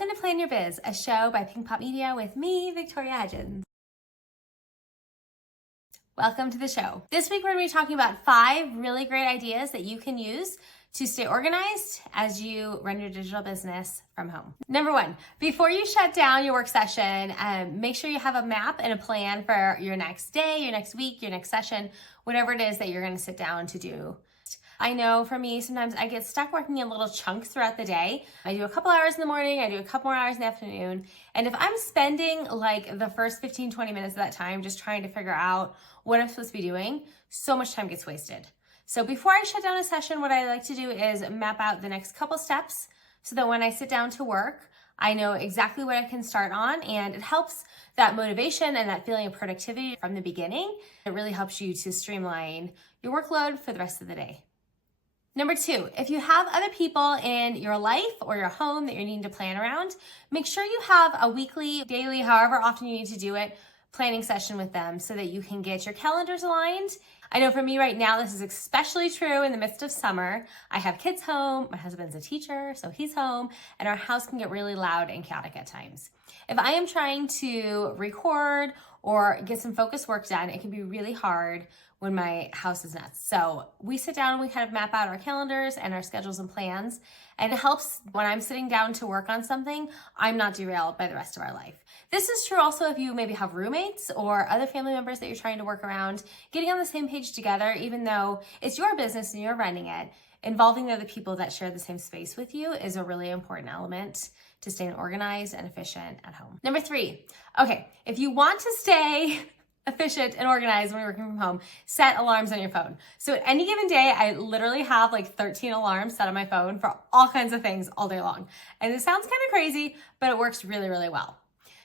Welcome to Plan Your Biz, a show by Pink Pop Media with me, Victoria Hudgens. Welcome to the show. This week we're going to be talking about 5 really great ideas that you can use to stay organized as you run your digital business from home. Number 1, before you shut down your work session, make sure you have a map and a plan for your next day, your next week, your next session, whatever it is that you're going to sit down to do. I know for me, sometimes I get stuck working in little chunks throughout the day. I do a couple hours in the morning, I do a couple more hours in the afternoon. And if I'm spending like the first 15, 20 minutes of that time just trying to figure out what I'm supposed to be doing, so much time gets wasted. So before I shut down a session, what I like to do is map out the next couple steps so that when I sit down to work, I know exactly what I can start on, and it helps that motivation and that feeling of productivity from the beginning. It really helps you to streamline your workload for the rest of the day. Number 2, if you have other people in your life or your home that you're needing to plan around, make sure you have a weekly, daily, however often you need to do it, planning session with them so that you can get your calendars aligned. I know for me right now, this is especially true in the midst of summer. I have kids home, my husband's a teacher, so he's home, and our house can get really loud and chaotic at times. If I am trying to record or get some focused work done, it can be really hard when my house is nuts. So we sit down and we kind of map out our calendars and our schedules and plans. And it helps when I'm sitting down to work on something, I'm not derailed by the rest of our life. This is true also if you maybe have roommates or other family members that you're trying to work around. Getting on the same page together, even though it's your business and you're running it, involving the other people that share the same space with you is a really important element to staying organized and efficient at home. Number 3, okay, if you want to stay efficient and organized when you're working from home, set alarms on your phone. So at any given day, I literally have like 13 alarms set on my phone for all kinds of things all day long. And it sounds kind of crazy, but it works really, really well.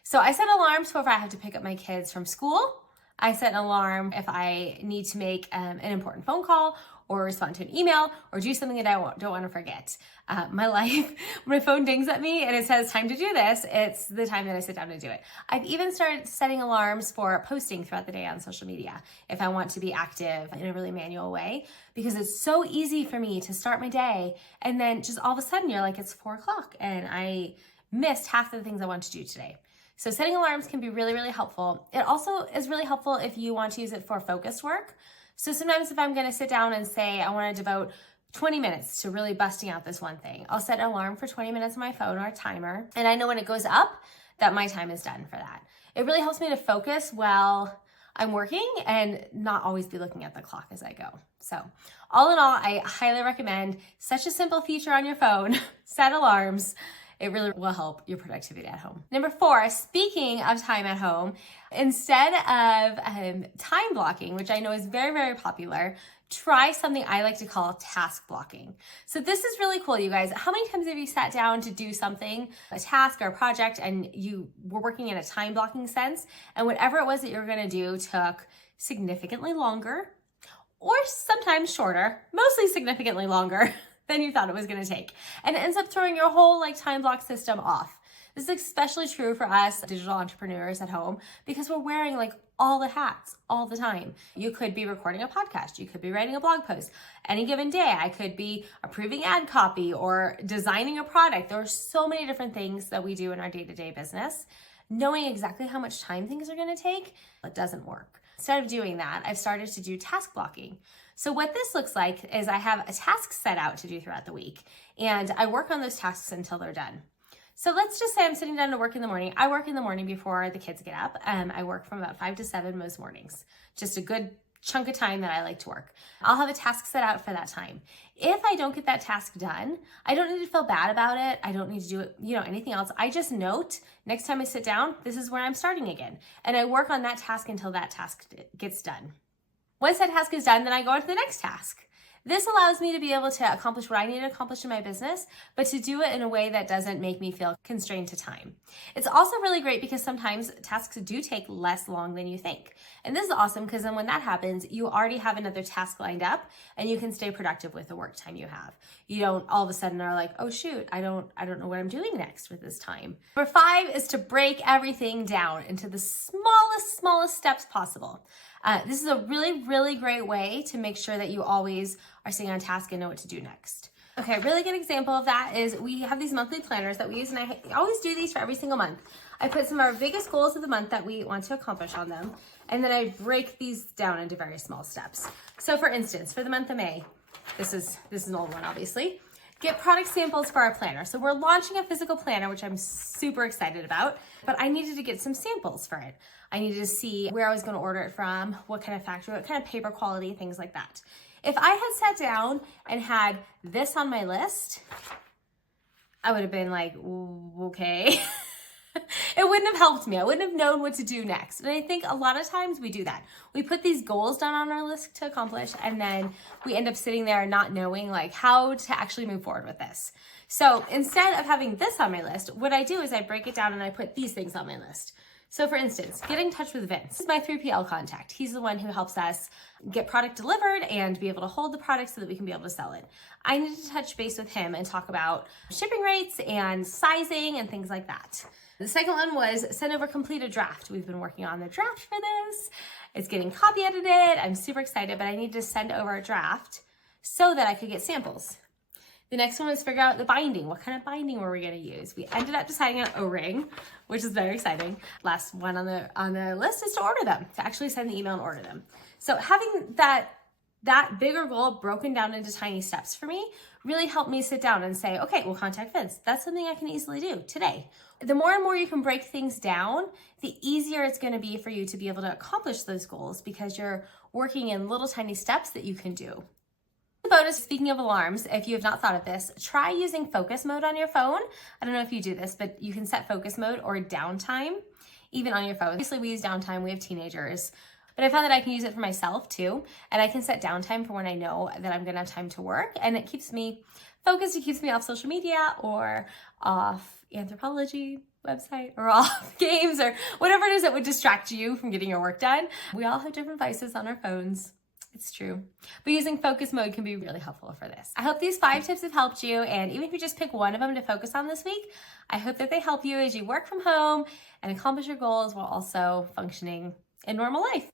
So I set alarms for if I have to pick up my kids from school. I set an alarm if I need to make an important phone call or respond to an email or do something that I don't want to forget. My life, when my phone dings at me and it says time to do this, it's the time that I sit down to do it. I've even started setting alarms for posting throughout the day on social media if I want to be active in a really manual way, because it's so easy for me to start my day and then just all of a sudden you're like, it's 4 o'clock and I missed half the things I want to do today. So setting alarms can be really, really helpful. It also is really helpful if you want to use it for focused work. So sometimes if I'm going to sit down and say I want to devote 20 minutes to really busting out this one thing, I'll set an alarm for 20 minutes on my phone or a timer, and I know when it goes up that my time is done for that. It really helps me to focus while I'm working and not always be looking at the clock as I go. So all in all, I highly recommend such a simple feature on your phone, set alarms. It really will help your productivity at home. Number 4, speaking of time at home, instead of time blocking, which I know is very, very popular, try something I like to call task blocking. So this is really cool, you guys. How many times have you sat down to do something, a task or a project, and you were working in a time blocking sense, and whatever it was that you were gonna do took significantly longer, or sometimes shorter, mostly significantly longer than you thought it was gonna take. And it ends up throwing your whole time block system off. This is especially true for us digital entrepreneurs at home because we're wearing all the hats all the time. You could be recording a podcast. You could be writing a blog post. Any given day, I could be approving ad copy or designing a product. There are so many different things that we do in our day-to-day business. Knowing exactly how much time things are gonna take, it doesn't work. Instead of doing that, I've started to do task blocking. So what this looks like is I have a task set out to do throughout the week, and I work on those tasks until they're done. So let's just say I'm sitting down to work in the morning. I work in the morning before the kids get up. I work from about 5 to 7 most mornings. Just a good chunk of time that I like to work. I'll have a task set out for that time. If I don't get that task done, I don't need to feel bad about it. I don't need to do it, anything else. I just note next time I sit down, this is where I'm starting again. And I work on that task until that task gets done. Once that task is done, then I go on to the next task. This allows me to be able to accomplish what I need to accomplish in my business, but to do it in a way that doesn't make me feel constrained to time. It's also really great because sometimes tasks do take less long than you think. And this is awesome because then when that happens, you already have another task lined up and you can stay productive with the work time you have. You don't all of a sudden are like, oh shoot, I don't know what I'm doing next with this time. Number 5 is to break everything down into the smallest steps possible. This is a really, really great way to make sure that you always are staying on task and know what to do next. Okay, a really good example of that is we have these monthly planners that we use, and I always do these for every single month. I put some of our biggest goals of the month that we want to accomplish on them, and then I break these down into very small steps. So for instance, for the month of May, this is an old one, obviously. Get product samples for our planner. So we're launching a physical planner, which I'm super excited about, but I needed to get some samples for it. I needed to see where I was going to order it from, what kind of factory, what kind of paper quality, things like that. If I had sat down and had this on my list, I would have been like, okay. It wouldn't have helped me. I wouldn't have known what to do next. And I think a lot of times we do that. We put these goals down on our list to accomplish, and then we end up sitting there not knowing like how to actually move forward with this. So instead of having this on my list, what I do is I break it down and I put these things on my list. So for instance, get in touch with Vince. This is my 3PL contact. He's the one who helps us get product delivered and be able to hold the product so that we can be able to sell it. I need to touch base with him and talk about shipping rates and sizing and things like that. The second one was send over completed draft. We've been working on the draft for this. It's getting copy edited. I'm super excited, but I need to send over a draft so that I could get samples. The next one was figure out the binding. What kind of binding were we going to use? We ended up deciding on O-ring, which is very exciting. Last one on the list is to order them, to actually send the email and order them. So having that bigger goal broken down into tiny steps for me really helped me sit down and say, okay, we'll contact Vince. That's something I can easily do today. The more and more you can break things down, the easier it's going to be for you to be able to accomplish those goals because you're working in little tiny steps that you can do. Bonus, speaking of alarms, if you have not thought of this, try using focus mode on your phone. I don't know if you do this, but you can set focus mode or downtime even on your phone. Obviously, we use downtime. We have teenagers. But I found that I can use it for myself too. And I can set downtime for when I know that I'm gonna have time to work. And it keeps me focused. It keeps me off social media or off Anthropologie website or off games or whatever it is that would distract you from getting your work done. We all have different vices on our phones. It's true. But using focus mode can be really helpful for this. I hope these 5 tips have helped you. And even if you just pick one of them to focus on this week, I hope that they help you as you work from home and accomplish your goals while also functioning in normal life.